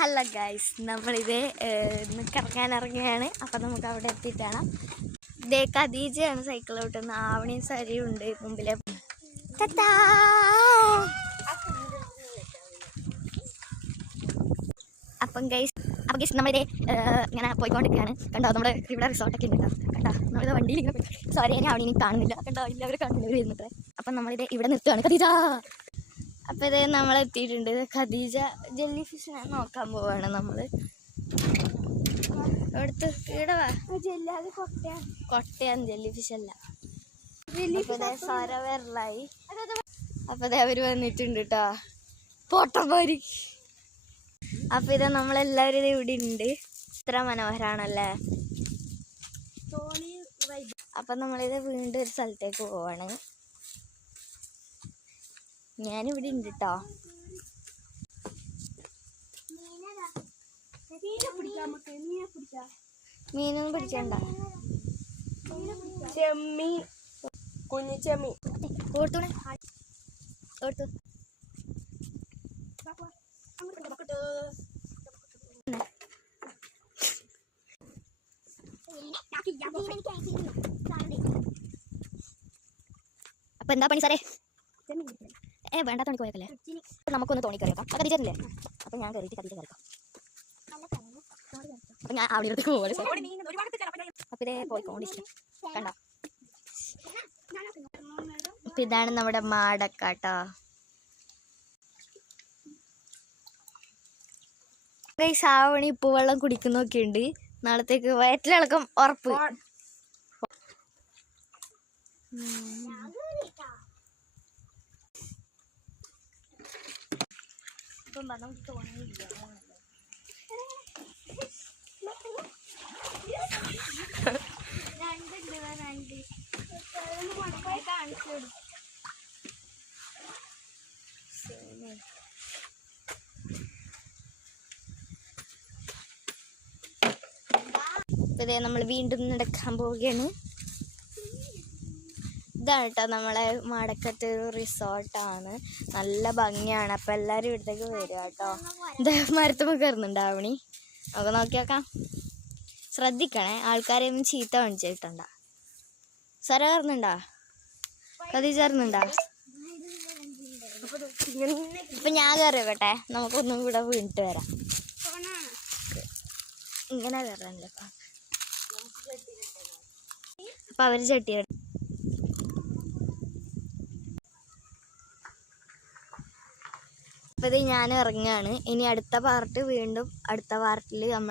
Hello guys, നമ്മളിത് കറങ്ങാൻ ഇറങ്ങുകയാണ്. അപ്പം നമുക്ക് അവിടെ എത്തിയിട്ടാണ്. ഇതേ ഖദീജയാണ് സൈക്കിൾ ഓട്ടുന്നത്. ആവണിയും സരിയും ഉണ്ട് മുമ്പിലെ. അപ്പം ഗൈസ് നമ്മളിത് ഇങ്ങനെ പോയിക്കൊണ്ടിരിക്കുകയാണ്. കണ്ടോ, നമ്മുടെ ഇവിടെ റിസോർട്ടൊക്കെ ഉണ്ട്. കണ്ടോ, നമ്മളിത് വണ്ടിയിൽ ഇങ്ങനെ സോറി, ഞാൻ അവിടെ കാണുന്നില്ല. കണ്ടോ, എല്ലാവരും കാണുന്നില്ല വരുന്നത്. അപ്പം നമ്മളിത് ഇവിടെ നിർത്തുകയാണ്. ഖദീജ, അപ്പം ഇത് നമ്മളെത്തിയിട്ടുണ്ട്. ഖദീജ ജെല്ലി ഫിഷിനെ നോക്കാൻ പോവാണ് നമ്മൾ. എടുത്ത് ഈടവാ, കൊട്ടയാണ് ജെല്ലി ഫിഷ് അല്ല. സരവരലായി. അപ്പം ഇത് അവർ വന്നിട്ടുണ്ട് കേട്ടോ, പൊട്ടന്മാര്. അപ്പം ഇത് നമ്മളെല്ലാവരും ഇവിടെ ഉണ്ട്. ഇത്ര മനോഹരാണല്ലേ. അപ്പം നമ്മളിത് വീണ്ടും ഒരു സ്ഥലത്തേക്ക് പോവാണ്. ഞാനിവിടെ ഉണ്ട് കേട്ടോ. മീനൊന്നും പിടിക്കണ്ട. ചെമ്മീൻ, കുഞ്ഞു ചെമ്മീൻ ഓർത്തോണേ, ഓർത്തു. അപ്പൊ എന്താ പണി സാറേ? വേണ്ടാത്ത പണിക്ക് പോയേക്കല്ലേ. നമുക്കൊന്ന് തോണിക്കറിയാം. അത് കറിച്ചല്ലേ. അപ്പൊ ഞാൻ കയറിയിട്ട് കറിച്ച് കറിക്കാം. അപ്പൊ ഞാൻ അവിടെ അടുത്തേക്ക് പോവാണ്. അപ്പൊ ഇതേ പോയിക്കോണ്ടിരിക്കും. കണ്ടോ, അപ്പൊ ഇതാണ് നമ്മുടെ മാടക്കാട്ടോ. സാവണി ഉപ്പുവെള്ളം കുടിക്കുന്നൊക്കെ ഉണ്ട്. നാളത്തേക്ക് വയറ്റിലിളക്കം ഉറപ്പ്. ഇതേ നമ്മൾ വീണ്ടും നടക്കാൻ പോവുകയാണ്. ഇതാണ് കേട്ടോ നമ്മളെ മാടക്കത്തെ ഒരു റിസോർട്ടാണ്. നല്ല ഭംഗിയാണ്. അപ്പം എല്ലാവരും ഇവിടത്തേക്ക് വരിക കേട്ടോ. ഇത് മരത്തുമ്പോൾ കയറുന്നുണ്ട് ആവണി. നമുക്ക് നോക്കി നോക്കാം. ശ്രദ്ധിക്കണേ, ആൾക്കാരെയൊന്നും ചീത്ത കാണിച്ചിട്ടുണ്ട. സര കയറുന്നുണ്ടാ? കതി ചേർന്നുണ്ടാ? ഇപ്പം ഞാൻ കയറിയോട്ടെ, നമുക്കൊന്നും ഇവിടെ വീണിട്ട് വരാം. ഇങ്ങനെ കയറാനല്ലേ. അപ്പം അവർ ചട്ടി. അപ്പോൾ ഇത് ഞാൻ ഇറങ്ങുകയാണ്. ഇനി അടുത്ത പാർട്ട് വീണ്ടും അടുത്ത പാർട്ടിൽ നമ്മൾ